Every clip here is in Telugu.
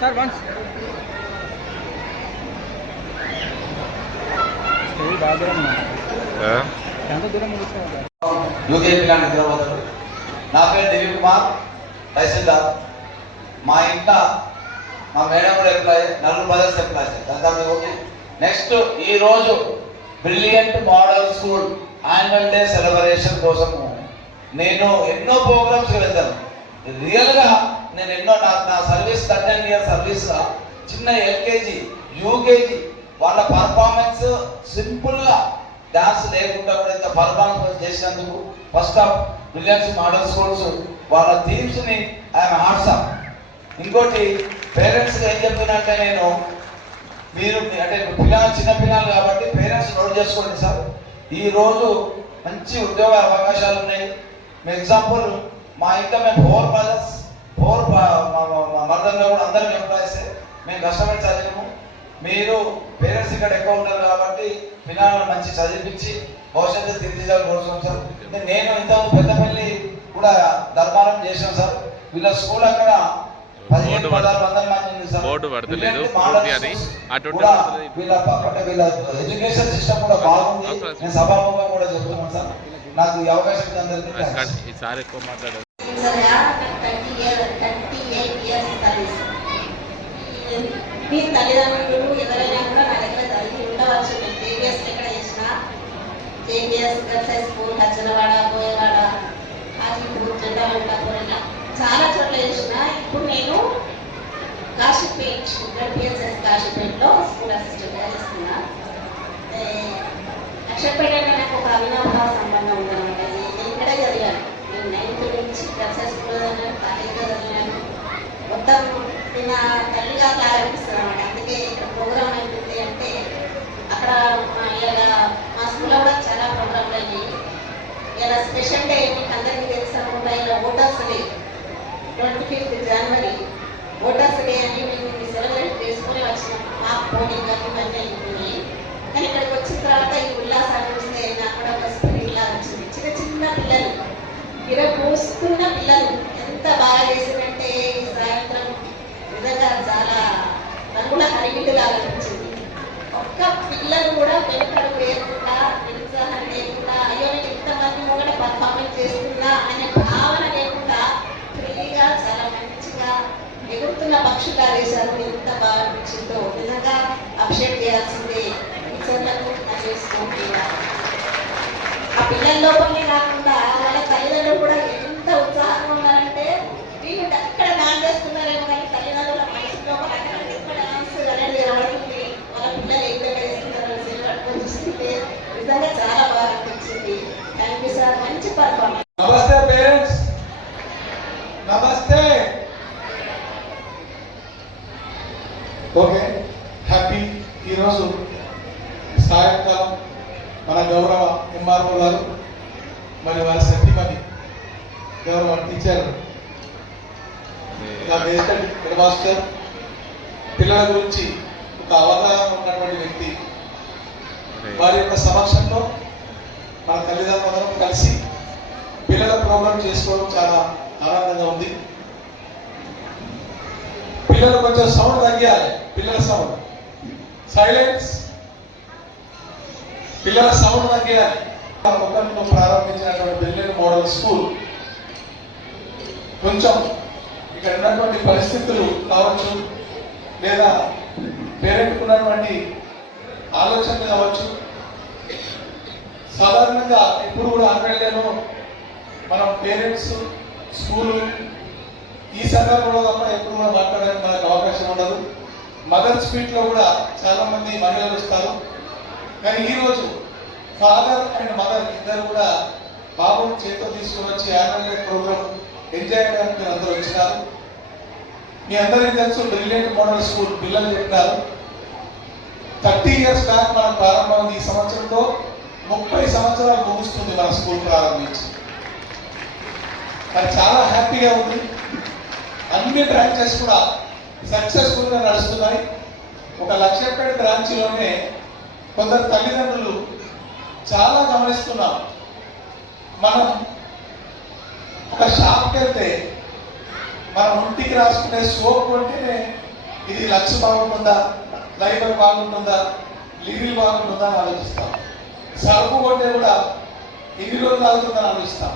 సార్ వన్స్ ఎంత దూరం నిద్రపోతాడు. నా పేరు దిలీప్ కుమార్, తహసీల్దార్. మా ఇంట్లో మా మేడం కూడా ఎంప్లాయ్, నలుగురు బ్రదర్స్ ఎంప్లాయ్. దాని ఓకే. నెక్స్ట్ ఈరోజు brilliant model school annual day celebration కోసము నేను ఎన్నో ప్రోగ్రామ్స్కి వెళ్తాను. రియల్గా నేను ఎన్నో నా సర్వీస్ 13 ఇయర్స్ సర్వీస్లో చిన్న ఎల్కేజీ యూకేజీ వాళ్ళ పర్ఫార్మెన్స్ సింపుల్గా డాన్స్ లేకుండా కూడా ఇంత పర్ఫార్మెన్స్ చేసినందుకు first of brilliance model schools వాళ్ళ థీమ్స్ని ఐఎమ్ హార్ట్స్ ఆఫ్. ఇంకోటి పేరెంట్స్కి ఏం చెప్తున్నట్టే నేను, మీరు అంటే పిల్లలు చిన్న పిల్లలు కాబట్టి పేరెంట్స్ నోట్ చేసుకోండి సార్. ఈరోజు మంచి ఉద్యోగ అవకాశాలు ఉన్నాయి. ఎగ్జాంపుల్ మా ఇంట్లో మేము 4 బ్రదర్స్, 4 మర్దర్లో కూడా అందరం ఎంప్లాయీసే. మేము కష్టపడి చదివాము. మీరు పేరెంట్స్ ఇక్కడ ఎక్కువ ఉంటారు కాబట్టి పిల్లలను మంచి చదివించి భవిష్యత్తు తీర్చిదాన్ని కోరుతున్నాం సార్. నేను ఇంతకు పెద్దపల్లి కూడా ధర్మారం చేసాను సార్. వీళ్ళ స్కూల్ అక్కడ 15-16 మంది ఉంది సార్. వీళ్ళ ఎడ్యుకేషన్ సిస్టమ్ కూడా బాగుంది. నేను సభాముఖంగా కూడా చెప్తున్నాను సార్. నాకు ఈ అవకాశం అందరికీ ఈసారి ఎక్కువ మాట్లాడారు. మీ తల్లిదండ్రులు ఎవరైనా కూడా నా దగ్గర చదివి ఉండవచ్చు. నేను జేబీఎస్ ఎక్కడ చేసిన, జేబీఎస్ గర్ల్స్ హై స్కూల్, హచ్చనవాడ, పోయేవాడ, హాజీపూర్, జెండాలంటాపూర్, చాలా చోట్ల చేసిన. ఇప్పుడు నేను కాశీపేట్, జడ్పిఎస్ఎస్ కాశీపేట్లో స్కూల్ అసిస్టెంట్గా చేస్తున్నా. అక్షరపేట అంటే నాకు ఒక అవినాభావ సంబంధం ఉందన్నమాట. నేను ఇక్కడే చదివాను. నేను 9th నుంచి గర్ల్స్ హై స్కూల్లో చదివాను, కాలేజీలో చదివాను. మొత్తం నా తల్లిగా అనిపిస్తుంది అన్నమాట. అందుకే ఇక్కడ ప్రోగ్రామ్ అయిపోయింది అంటే అక్కడ మా స్కూల్లో కూడా చాలా ప్రోగ్రాంలు అయినాయి. ఇలా స్పెషల్ డే మీకు అందరికీ తెలుసు, ఇలా ఓటర్స్ డే 25th జనవరి ఓటర్స్ డే అని మేము సెలబ్రేట్ చేసుకుని వచ్చినాం. మా పోటీ ఇవన్నీ అయిపోయినాయి. కానీ ఇక్కడికి వచ్చిన తర్వాత ఈ ఉల్లాసాన్ని చూస్తే నాకు కూడా ఒక స్పిరిట్ లాగా వచ్చింది. చిన్న చిన్న పిల్లలు, విరబోస్తున్న పిల్లలు ఎంత బాగా చేసిందంటే ఈ సాయంత్రం నిజంగా చాలా రంగుల హరివిల్లులాగా అనిపించింది. ఒక్క పిల్లలు కూడా వెనుకడు లేకుండా, నిరుత్సాహం లేకుండా, అయ్యో నేను ఇంతమంది కూడా పర్ఫార్మెన్స్ చేస్తున్నా అనే భావన లేకుండా ఫ్రీగా చాలా మంచిగా ఎగురుతున్న పక్షులా వేశారు. ఎంత బాగా అనిపించిందో నిజంగా ఆ అప్రిషియేట్ చేయాల్సిందే టీచర్లకు చేసుకుంటున్నా. ఆ పిల్లల లోపలనే కాకుండా వాళ్ళ తల్లిదండ్రులు కూడా ఎంత ఉత్సాహంగా ఉన్నారంటే వీళ్ళు ఇక్కడ డాన్స్ చేస్తున్నారేమో కానీ తల్లిదండ్రుల మనసు లోపల ఇక్కడ డాన్స్ అనేది కనబడుతుంది. వాళ్ళ పిల్లలు ఏ విధంగా చేస్తున్నారో చూస్తుంటే నిజంగా చాలా బాగా అనిపించింది. థ్యాంక్ యూ సార్, మంచి పర్ఫార్మెన్స్. నమస్తే పేరెంట్స్, నమస్తే. Okay, happy. ఈరోజు సాయంకాలం మన గౌరవ ఎంఆర్ఓ గారు మరి వారి సతీమణి గౌరవ టీచర్ హెడ్ మాస్టర్ పిల్లల గురించి ఒక అవగాహన ఉన్నటువంటి వ్యక్తి వారి యొక్క సమక్షంలో మన తల్లిదండ్రులందరం కలిసి పిల్లల ప్రోగ్రాం చేసుకోవడం చాలా ఆనందంగా ఉంది. పిల్లలు కొంచెం సౌండ్ తగ్గాలి. పిల్లల సౌండ్ సైలెన్స్, పిల్లల సౌండ్ తగ్గాలి. ఒకరిలో ప్రారంభించినటువంటి బిల్లియన్ మోడల్ స్కూల్ కొంచెం ఇక్కడ ఉన్నటువంటి పరిస్థితులు కావచ్చు, లేదా పేరెంట్కి ఉన్నటువంటి ఆలోచనలు కావచ్చు. సాధారణంగా ఇప్పుడు కూడా ఆన్లైన్లో మనం పేరెంట్స్ స్కూలు ఈ సందర్భంలో తప్ప ఎప్పుడు కూడా మాట్లాడడానికి మనకు అవకాశం ఉండదు. మదర్స్ మీట్లో కూడా చాలా మంది మహిళలు వస్తారు. కానీ ఈరోజు ఫాదర్ అండ్ మదర్ ఇద్దరు కూడా బాబుని చేతితో తీసుకుని వచ్చి యాన్యువల్ ప్రోగ్రామ్ ఎంజాయ్ చేయడానికి మీరు అందరూ వచ్చినారు. మీ అందరికీ తెలుసు బ్రిలియంట్ మోడల్ స్కూల్ పిల్లలు చెప్పినారు. 30 years బ్యాక్ మనం ప్రారంభమైంది. ఈ సంవత్సరంతో 30 సంవత్సరాలు ముగుస్తుంది మన స్కూల్ ప్రారంభించి. అది చాలా హ్యాపీగా ఉంది. అన్ని బ్రాంచెస్ కూడా సక్సెస్ఫుల్గా నడుస్తున్నాయి. ఒక లక్ష్యపేట బ్రాంచ్లోనే కొందరు తల్లిదండ్రులు చాలా గమనిస్తున్నాం. మనం ఒక షాప్కి వెళ్తే మనం ఒంటికి రాసుకునే సోప్ కొంటేనే ఇది లక్స్ బాగుంటుందా, లైబర్ బాగుంటుందా, లివిల్ బాగుంటుందా అని ఆలోచిస్తాం. సరుకు కొంటే కూడా ఎన్ని రోజులు ఆగుతుందని ఆలోచిస్తాం.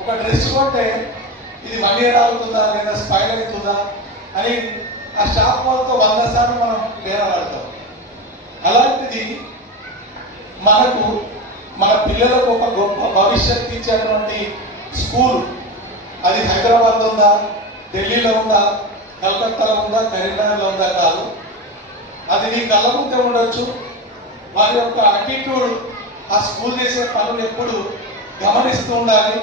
ఒక డ్రెస్ కొంటే ఇది 1 year ఆగుతుందా లేదా స్పైల్ అవుతుందా అని ఆ షాప్ వాళ్ళతో 100 సార్లు మనం బేరాడతాం. అలాంటిది మనకు మన పిల్లలకు ఒక గొప్ప భవిష్యత్తు ఇచ్చేటువంటి స్కూల్ అది హైదరాబాద్లో ఉందా, ఢిల్లీలో ఉందా, కలకత్తాలో ఉందా, కరీంనగర్లో ఉందా కాదు. అది నీ కళ్ళ ముందే ఉండొచ్చు. వారి యొక్క అటిట్యూడ్, ఆ స్కూల్ చేసే పనులు ఎప్పుడు గమనిస్తూ ఉండాలి.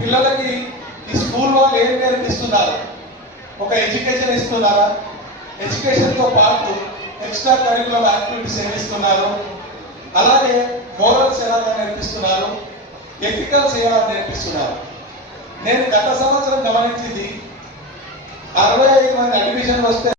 పిల్లలకి ఈ స్కూల్ వాళ్ళు ఏం నేర్పిస్తున్నారు? ఒక ఎడ్యుకేషన్ ఇస్తున్నారా? ఎడ్యుకేషన్తో పాటు ఎక్స్ట్రా కరికులర్ యాక్టివిటీస్ ఏమిస్తున్నారు? అలాగే మోరల్స్ ఎలాగా నేర్పిస్తున్నారు, ఎథికల్స్ ఎలా నేర్పిస్తున్నారు. నేను గత సంవత్సరం గమనించింది 65 మంది అడ్మిషన్ వస్తే